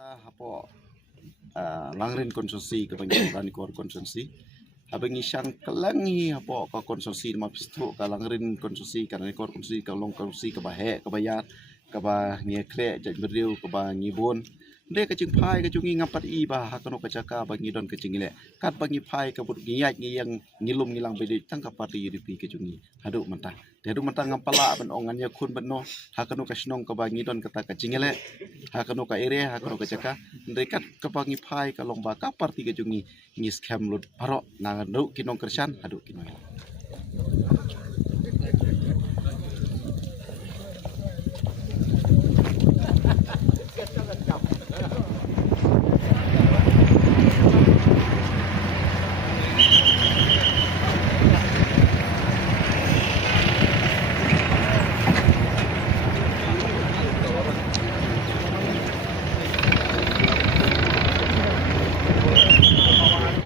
uh, apo uh, langren konsorsi ke pengurusan kor konsorsi apa ni sang kelangi apo ka konsorsi ma pistu ka langren konsorsi kan ni kor konsorsi ka long konsorsi ka bahe ka bayar ka ba ni kre jadi beriu ka ba ni bon de ka cing phai ka ngapat i ba ha kono ka don ka cing le kat ba ngi phai ka bu ngi yang ngi lum ngi lang be de tang ka pati di pi ka cung ngi hadu mentah de hadu mentah ngam pala ban ong ngan ya khun ban no ha don ka ta ka le hak no ka ere hak no ka chaka rekat ka pangi phai ka longba ka par ti jungi ngis kham paro na kinong kersan adu kinong